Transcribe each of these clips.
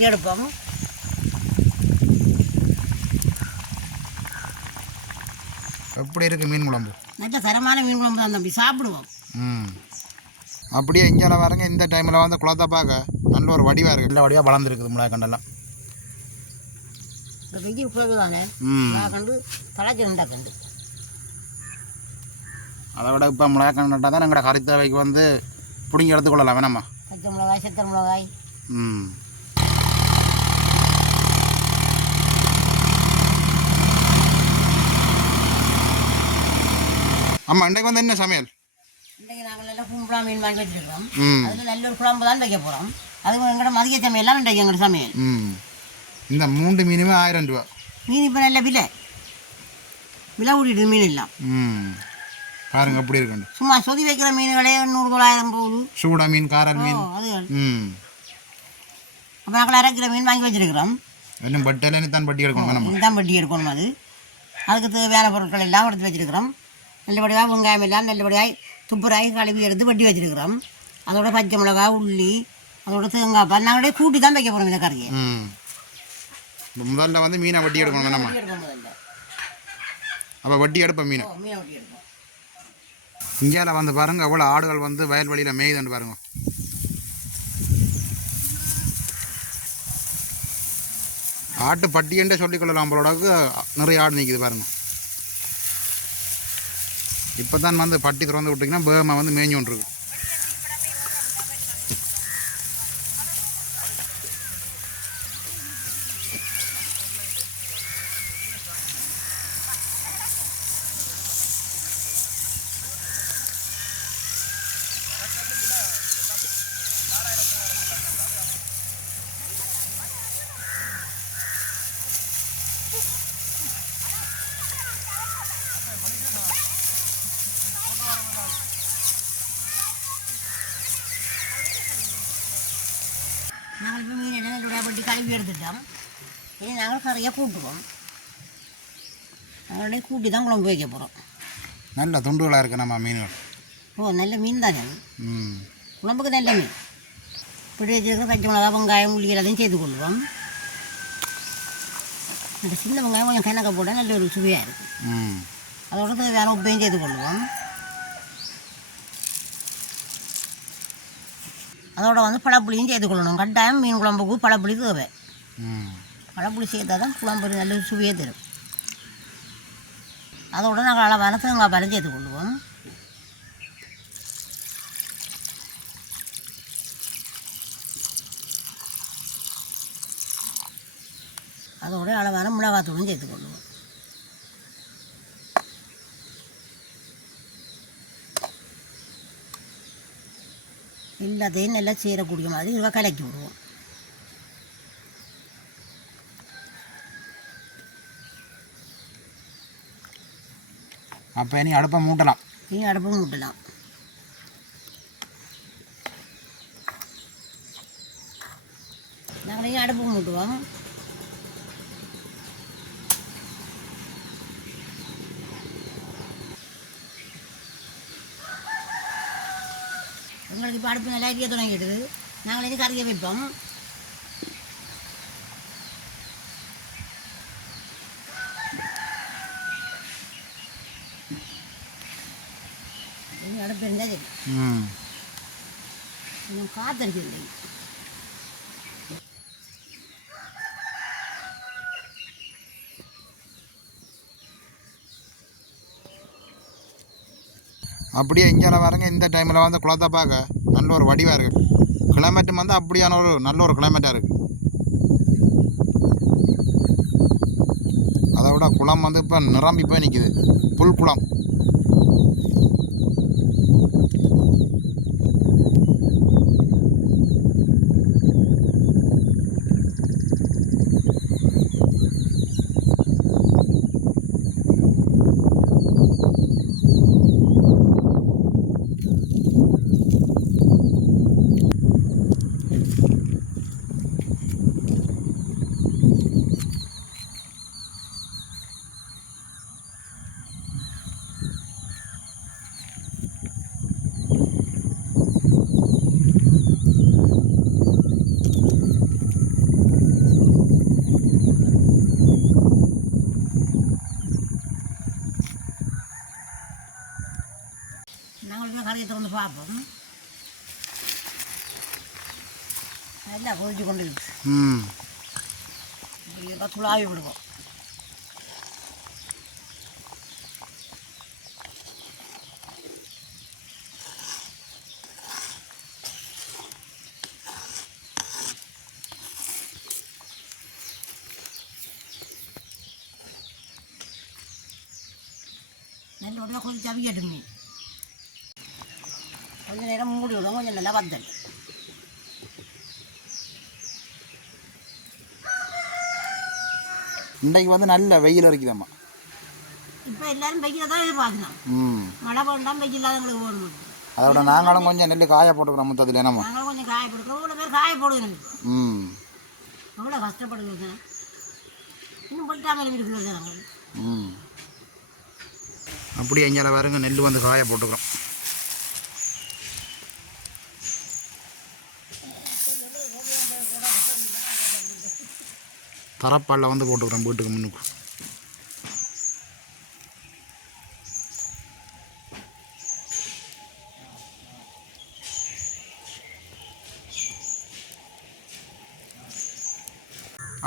கறி எடுப்போம். எப்படி இருக்குது மீன் குழம்பு? நல்ல தரமான மீன் குழம்பு தான் தம்பி, சாப்பிடுவோம். அப்படியே இங்கே வரங்க இந்த டைமில் வந்து குளத்தை பார்க்க நல்ல ஒரு வடிவாக இருக்குது. நல்ல வடிவாக வளர்ந்துருக்குது முளைக்கண்டெல்லாம். இந்த வெயில் குழம்பு தானே கண்டு தலைச்சி கண்டு. அதை விட இப்போ மிளகாய் நட்டால் தான் எங்களோட கறி தேவைக்கு வந்து பிடிங்கி எடுத்துக்கொள்ளலாம் வேணாம்மா. பச்சை மிளகாய், செத்தல் மிளகாய். ஆமாம், இன்றைக்கு வந்து என்ன சமையல்? இன்றைக்கு நாங்கள் எல்லாம் கும்பலாம் மீன் வாங்கி வச்சுருக்கோம். அதில் நல்ல ஒரு குழம்பு தான் வைக்க போகிறோம். அது எங்களோட மதிய சமையல்லாம் இன்றைக்கு எங்களோட சமையல். இந்த 3 மீனுமே 1000 ரூபா. மீன் இப்போ நல்ல விலை ஓடிடுது மீன் எல்லாம். பாருங்க அப்படி இருக்கு. சும்மா சொதி வைக்கிற மீன்களே 100-900 போகுது. சூடா மீன், காரல் மீன். அது அப்போ நாங்கள் 1/2 கிலோ மீன் வாங்கி வச்சுருக்கிறோம். இன்னும் பட்டியில் தான் பட்டி எடுக்கணும். இதுதான் பட்டி எடுக்கணும். அதுக்கு தேவையான பொருட்கள் எல்லாம் எடுத்து வச்சுருக்கிறோம். நல்லபடியாக வெங்காயம் எல்லாம் நல்லபடியாக துப்புராய் கழுவி எடுத்து வட்டி வச்சுருக்கிறோம். அதோட பச்சை மிளகா, உள்ளி, அதோட தேங்காய் பால் நாங்களே கூட்டி தான் வைக்க போகிறோம் இந்த கறியை. முதல்ல வந்து மீனை வட்டி எடுக்கணும். நம்ம அப்போ வட்டி எடுப்போம் மீனை வட்டி எடுப்போம். இந்தியாவில் வந்து பாருங்கள் எவ்வளோ ஆடுகள் வந்து வயல்வெளியில் மேய்துன்னு பாருங்க. ஆட்டு பட்டியன்றே சொல்லிக்கொள்ளலாம். நம்மளோடக்கு நிறைய ஆடு நிற்கிது பாருங்க. இப்போ தான் வந்து பட்டி திறந்து விட்டிங்கன்னா பேமா வந்து மேய்ஞ்சு கொண்டிருக்கு. நாங்கள் இப்போ மீன் எல்லாம் நல்லபடியாக பட்டி கழுவி எடுத்துட்டோம். இனி நாங்கள் கறியாக கூட்டுவோம். அதோடய கூட்டி தான் குழம்பு வைக்க போகிறோம். நல்ல துண்டுகளாக இருக்குது நம்ம மீன்கள். நல்ல மீன் தானே. குழம்புக்கு நல்ல மீன். இப்படி வச்சுருக்க பச்சை மிளகா, வெங்காயம், உள்ளி எல்லாத்தையும் சேர்த்து கொள்வோம். அந்த சின்ன வெங்காயம் கொஞ்சம் கணக்க போட்டால் நல்ல ஒரு சுவையாக இருக்குது. அதோட தேவையான உப்பையும் சேர்த்து கொள்வோம். அதோட வந்து பழப்புளியும் சேர்த்து கொள்ளணும். கட்டாயம் மீன் குழம்புக்கு பழப்புளி தேவை. பழப்புளி சேர்த்தா தான் குழம்பு நல்ல சுவையே தரும். அதோட நாங்கள் அளவான தேங்காய் பாலும் சேர்த்து கொள்வோம். அதோட அளவான மிளகாத்தூளும் சேர்த்து கொள்வோம். எல்லாத்தையும் நல்லா சேரக்கூடிய மாதிரி இதை கலக்கி விடுவோம். அப்போ இனி அடுப்பை மூட்டலாம். நாங்கள் அடுப்பு மூட்டுவோம். உங்களுக்கு இப்போ அடுப்பு நல்லா எரிய தொடங்கிடுது. நாங்கள் இனி கறியை வைப்போம். அடுப்பு இருந்தால் சரி. இன்னும் காத்தடிக்கிறது. அப்படியே இங்கே வரங்க இந்த டைமில் வந்து குளத்தை பார்க்க நல்ல ஒரு வடிவாக இருக்குது. கிளைமேட்டும் வந்து அப்படியான ஒரு நல்ல ஒரு கிளைமேட்டாக இருக்குது. அதை விட குளம் வந்து இப்போ நிரம்பி போய் நிற்கிது. புல் குளம். பார்ப்போம். நல்லா கொதிச்சு கொண்டு இருக்கு. இப்படி துளாவி விடுவோம். நல்லபடியாக கொதிச்சு அவிக்கட்டும். மீன் கொஞ்சம் நேரம் மூடி விடுவோம். கொஞ்சம் நல்லா வந்தல். இன்றைக்கு வந்து நல்ல வெயில் இருக்குதம்மா. இப்போ எல்லாரும் வெயில் தான் எதிர்பார்க்கணும். மழை வேண்டாம், வெயில் இல்லாதவங்களுக்கு போடணும். அதோட நாங்களும் கொஞ்சம் நெல் காய போட்டுக்கிறோம். மொத்தத்தில் என்னம்மா நாங்களும் கொஞ்சம் காய போட்டுக்கிறோம். இவ்வளோ பேர் காய போடுகிறோம். எவ்வளோ கஷ்டப்படுகிறது. இன்னும் போட்டாமல் இருக்கிறது நாங்கள். அப்படியே எஞ்சால பாருங்க நெல் வந்து காய போட்டுக்கிறோம். தரப்பாலில் வந்து போட்டுக்கிறோம் வீட்டுக்கு முன்னுக்கு.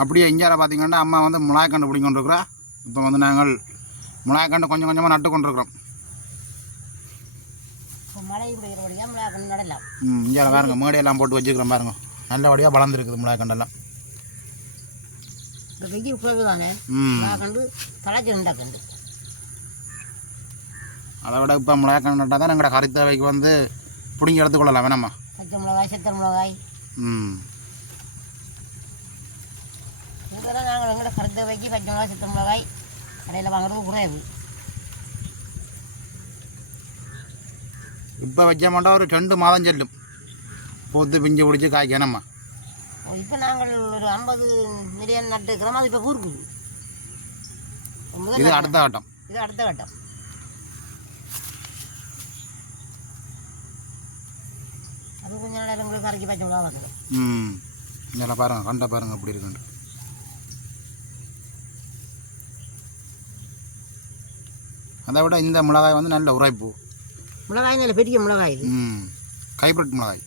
அப்படியே இஞ்சால பார்த்தீங்கன்னா அம்மா வந்து மிளகாய்க்கண்டு பிடிங்கொண்டிருக்கிறா. இப்போ வந்து நாங்கள் மிளகாய்க்கண்டு கொஞ்சம் கொஞ்சமாக நட்டு கொண்டிருக்கிறோம். மழை பெய்கிறபடியாக மிளகாய்க்கண்டு நடலாம். இஞ்சால பாருங்க மேடையெல்லாம் போட்டு வச்சுக்கிறோம். பாருங்க நல்லபடியாக வளர்ந்துருக்குது மிளகாய்க்கண்டெல்லாம். இப்போ வெயில் குறைவு தானே, மிளகாய்க்கண்டு தலைச்சி நண்டாக்கண்டு. அதை விட இப்போ மிளகாய்க்கண்டு நட்டால் தான் எங்களோட கறித்தேவைக்கு வந்து பிடிங்கி எடுத்துக்கொள்ளலாம் வேணாம்மா. பச்சை மிளகாய், சித்திரை மிளகாய், இதெல்லாம் நாங்கள் எங்களோட கறித்தேவைக்கு பச்சை மிளகாய், சித்திரை மிளகாய் கடையில் வாங்குறது குறைவு. இப்போ வைக்க மாட்டோம். ஒரு 2 மாதம் செல்லும் போத்து பிஞ்சு பிடிச்சி காய்க்கணும்மா. இப்போ நாங்கள் ஒரு 50 மில்லியன் நட்டுக்கிறோம். அது இப்போ ஊருக்கு. இது அடுத்த கட்டம். இது அடுத்த கட்டம். அது கொஞ்ச நாள் எங்களுக்கு கரைக்கி பச்சை மிளகா வந்துடும். இதெல்லாம் பாருங்கள், கண்டை பாருங்கள் அப்படி இருக்குண்டு. அதை விட இந்த மிளகாய் வந்து நல்ல உரைப்பு மிளகாய். நல்ல பெரிய மிளகாய். இது ஹைப்ரிட் மிளகாய்.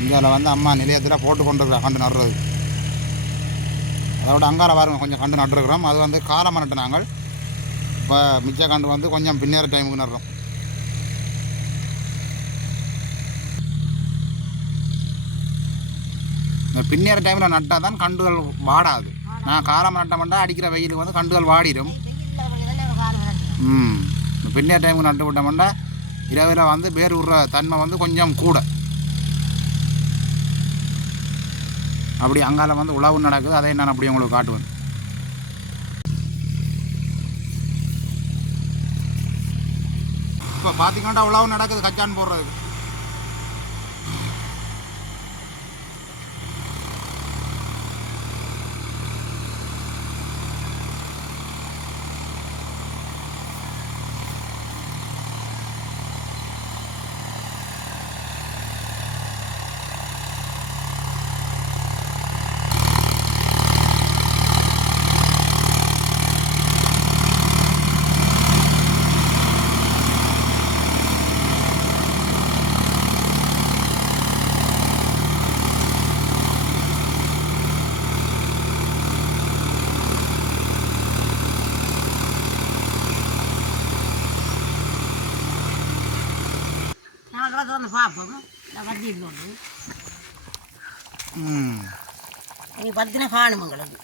இந்தியாவில் வந்து அம்மா நிலையத்தில் போட்டு கொண்டிருக்கிறோம் கண்டு நடுறது. அதை விட அங்கால பாருங்க கொஞ்சம் கண்டு நட்டுருக்குறோம். அது வந்து காலமாக நட்டு நாங்கள். இப்போ மிச்ச கண்டு வந்து கொஞ்சம் பின்னேற டைமுக்கு நடுறோம். இந்த பின்னேற டைமில் நட்டால் தான் கண்டுகள் வாடாது. நான் காலமாக நட்ட மாட்டா அடிக்கிற வெயிலுக்கு வந்து கண்டுகள் வாடிடும். இந்த பின்னேற டைமுக்கு நட்டு விட்டோம்னா இரவில் வந்து வேர் விடுற தன்மை வந்து கொஞ்சம் கூட. அப்படி அங்கால வந்து உழவு நடக்குது. அதை நான் அப்படி உங்களுக்கு காட்டுவேன். இப்போ பார்த்தீங்கன்னா உழவு நடக்குது கச்சான் போடுறதுக்கு. வந்து பார்ப்போம். வட்டி போட்டு இனி பத்தினா காணும் எங்களுக்கு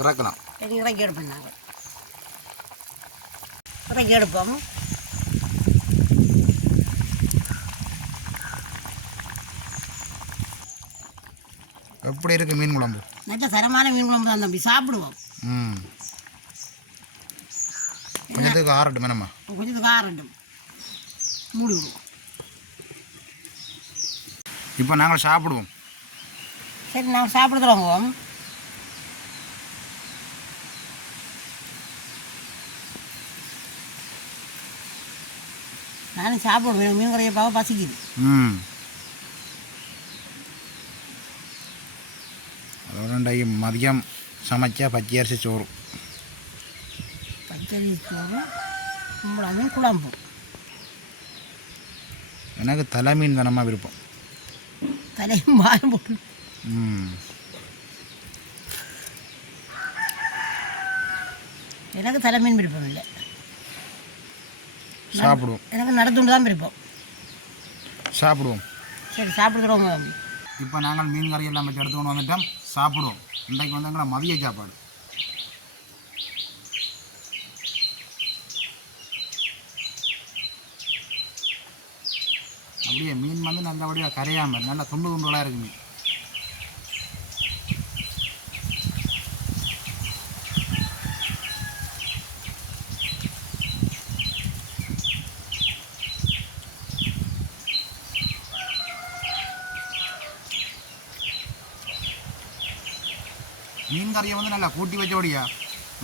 இறக்கலாம். இனி இறக்கி எடுப்போம். நாங்கள் இறக்கி எடுப்போம். எப்படி இருக்குது மீன் குழம்பு? நல்ல தரமான மீன் குழம்பு தான் தம்பி, சாப்பிடுவோம். கொஞ்சத்துக்கு ஆறட்டும் வேணாமா? கொஞ்சத்துக்கு ஆறட்டும், மூடி விடுவோம். இப்போ நாங்கள் சாப்பிடுவோம். சரி, நாங்கள் சாப்பிட தொடங்குவோம். நானும் சாப்பிடுவேன். மீன் கரையை பார்க்க பசிக்குது. அதோட மதியம் சமைச்சா பச்சை அரிசி சோறு. நெத்திலி சோறு கும்பலா மீன் குழம்பு. எனக்கு தலை மீன் தானம்மா விருப்பம். தலையும் வாயும் போட்டு எனக்கு தலை மீன் விருப்பம் இல்லை. சாப்பிடுவோம். எனக்கு நடத்துண்டு தான் விருப்பம். சாப்பிடுவோம். சரி சாப்பிடுறோங்க. இப்போ நாங்கள் மீன் கறி எல்லாம் வச்சு எடுத்துக்கொண்டு வந்துட்டோம். சாப்பிடுவோம். இன்றைக்கு வந்து எங்களை மதிய சாப்பாடு. அப்படியே மீன் வந்து நல்லபடியாக கரையாமல் நல்லா துண்டு துண்டுகளாக இருக்குது மீன். மீன் கறியை வந்து நல்லா கூட்டி வச்சபடியா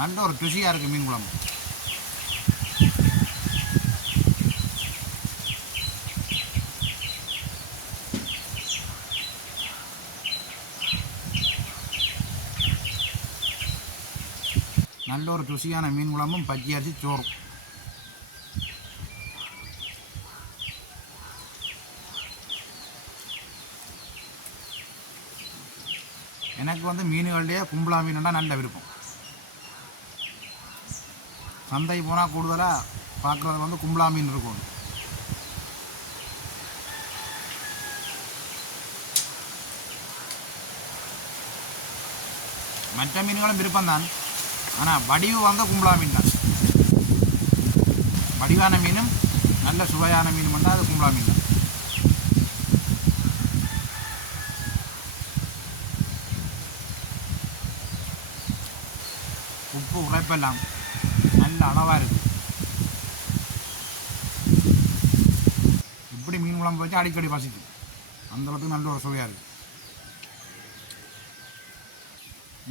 நல்ல ஒரு ருசியாக இருக்குது மீன் குழம்பு. நல்ல ஒரு ருசியான மீன் குழம்பும் பச்சை அரிசி சோறும். எனக்கு வந்து மீன்கள்லேயே கும்பலா மீனுன்னா நல்ல விருப்பம். சந்தை போனால் கூடுதலாக பார்க்குறது வந்து கும்பலா மீன் இருக்கும். மற்ற மீன்களும் விருப்பம்தான், ஆனால் வடிவு வந்து கும்பலா மீன் தான். வடிவான மீனும் நல்ல சுவையான மீனும் வந்து அது கும்பலா மீன் தான். உப்பு உரைப்பெல்லாம் நல்ல அளவாக இருக்குது. இப்படி மீன் குழம்பு வச்சு அடிக்கடி பசிக்கும். அந்தளவுக்கு நல்ல ஒரு சுவையாக இருக்குது.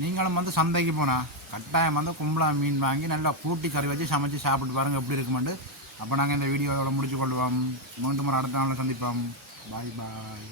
நீங்களும் வந்து சந்தைக்கு போனால் கட்டாயம் வந்து கும்பலா மீன் வாங்கி நல்லா கூட்டி கறி வச்சு சமைச்சு சாப்பிட்டு பாருங்கள் எப்படி இருக்குமெண்டு. அப்போ நாங்கள் இந்த வீடியோவோட முடிச்சு கொள்வோம். மீண்டும் ஒரு அடுத்த நாளில் சந்திப்போம். பாய் பாய்.